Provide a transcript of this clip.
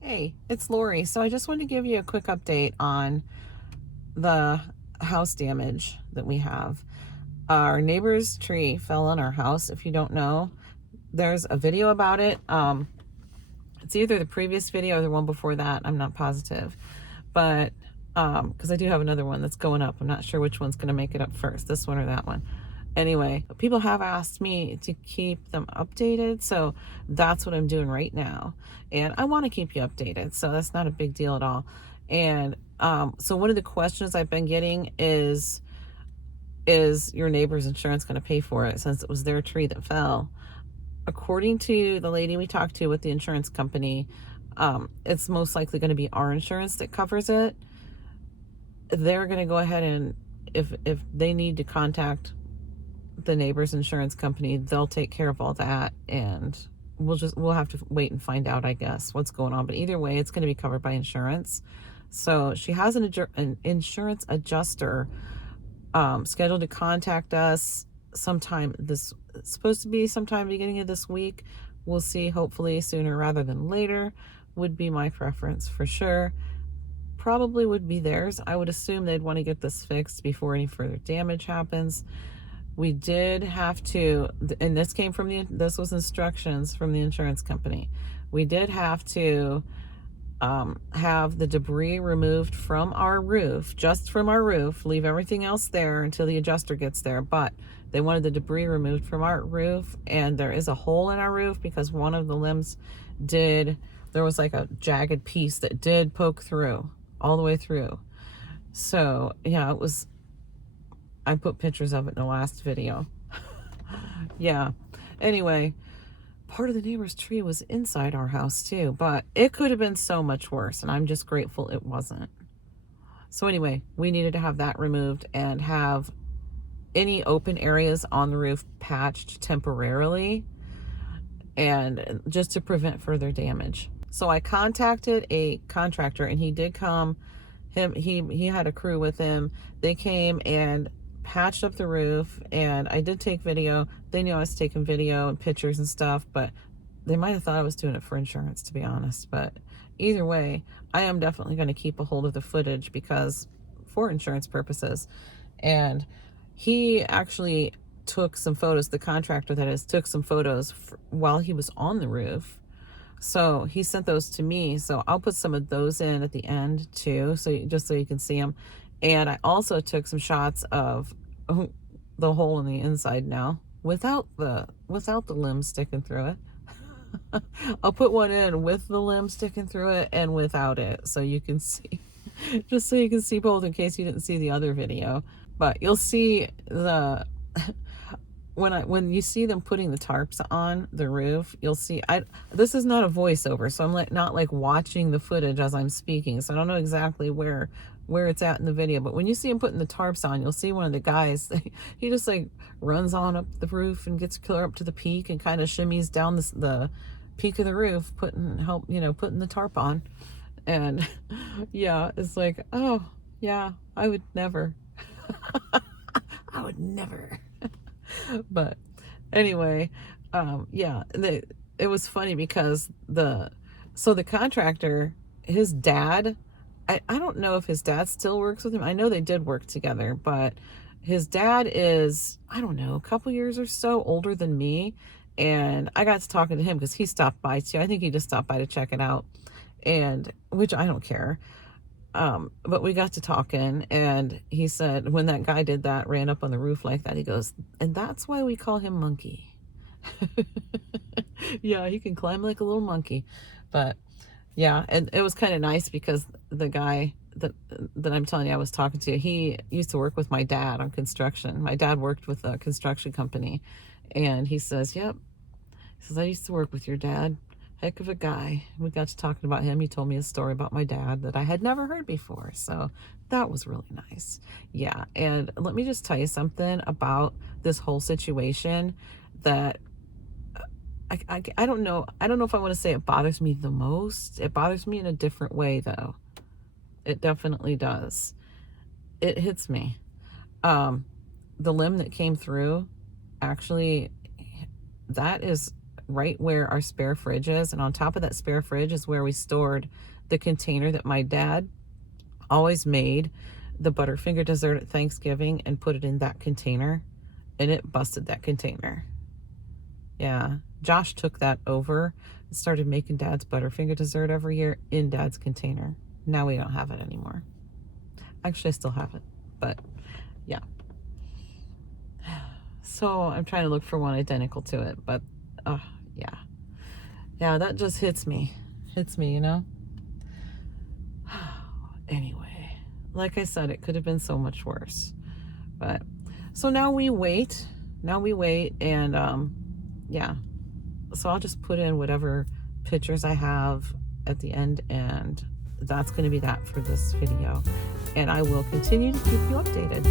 Hey, it's Lori. So I just wanted to give you a quick update on the house damage that we have. Our neighbor's tree fell on our house. If you don't know, there's a video about it. It's either the previous video or the one before that. I'm not positive, but because I do have another one that's going up. I'm not sure which one's going to make it up first, this one or that one. Anyway, people have asked me to keep them updated, so that's what I'm doing right now. And I want to keep you updated, so that's not a big deal at all. And so one of the questions I've been getting is your neighbor's insurance going to pay for it since it was their tree that fell? According to the lady we talked to with the insurance company, it's most likely going to be our insurance that covers it. They're going to go ahead and if they need to contact the neighbor's insurance company, they'll take care of all that, and we'll have to wait and find out, I guess, what's going on. But either way, it's going to be covered by insurance. So she has an insurance adjuster scheduled to contact us sometime this, it's supposed to be sometime beginning of this week. We'll see. Hopefully sooner rather than later would be my preference for sure. Probably would be theirs. I would assume they'd want to get this fixed before any further damage happens. We did have to, and this was instructions from the insurance company. We did have to have the debris removed from our roof, just from our roof, leave everything else there until the adjuster gets there. But they wanted the debris removed from our roof, and there is a hole in our roof because one of the limbs there was like a jagged piece that did poke through, all the way through. So yeah, I put pictures of it in the last video. Yeah. Anyway, part of the neighbor's tree was inside our house too, but it could have been so much worse, and I'm just grateful it wasn't. So anyway, we needed to have that removed and have any open areas on the roof patched temporarily, and just to prevent further damage. So I contacted a contractor, and he did come. He had a crew with him. They came and patched up the roof, and I did take video. They knew I was taking video and pictures and stuff, but they might have thought I was doing it for insurance, to be honest. But either way, I am definitely going to keep a hold of the footage because for insurance purposes. And he actually took some photos, the contractor that is, took some photos while he was on the roof. So he sent those to me. So I'll put some of those in at the end too, just so you can see them. And I also took some shots of the hole in the inside now without the limb sticking through it. I'll put one in with the limb sticking through it and without it, so you can see, just so you can see both in case you didn't see the other video. But you'll see when you see them putting the tarps on the roof, you'll see, this is not a voiceover, so I'm not like watching the footage as I'm speaking, so I don't know exactly where it's at in the video. But when you see him putting the tarps on, you'll see one of the guys, he just like runs on up the roof and gets clear up to the peak and kind of shimmies down the peak of the roof, putting the tarp on. And yeah, it's like, oh yeah, I would never. I would never. But anyway, yeah, it was funny because the contractor, his dad, I don't know if his dad still works with him. I know they did work together, but his dad is, I don't know, a couple years or so older than me. And I got to talking to him because he stopped by too. I think he just stopped by to check it out, and which I don't care. But we got to talking, and he said when that guy did that, ran up on the roof like that, he goes, and that's why we call him Monkey. Yeah, he can climb like a little monkey. But yeah, and it was kind of nice because the guy that I'm telling you I was talking to, he used to work with my dad on construction. My dad worked with a construction company, and he says, yep, he says, I used to work with your dad. Heck of a guy. We got to talking about him. He told me a story about my dad that I had never heard before. So that was really nice. Yeah. And let me just tell you something about this whole situation that I don't know. I don't know if I want to say it bothers me the most. It bothers me in a different way, though. It definitely does. It hits me. The limb that came through, actually, that is right where our spare fridge is. And on top of that spare fridge is where we stored the container that my dad always made the Butterfinger dessert at Thanksgiving and put it in that container. And it busted that container. Yeah. Josh took that over and started making Dad's Butterfinger dessert every year in Dad's container. Now we don't have it anymore. Actually, I still have it, but yeah. So I'm trying to look for one identical to it, but yeah. Yeah, that just hits me, you know? Anyway, like I said, it could have been so much worse. But so now we wait. And yeah. So I'll just put in whatever pictures I have at the end, and that's going to be that for this video. And I will continue to keep you updated.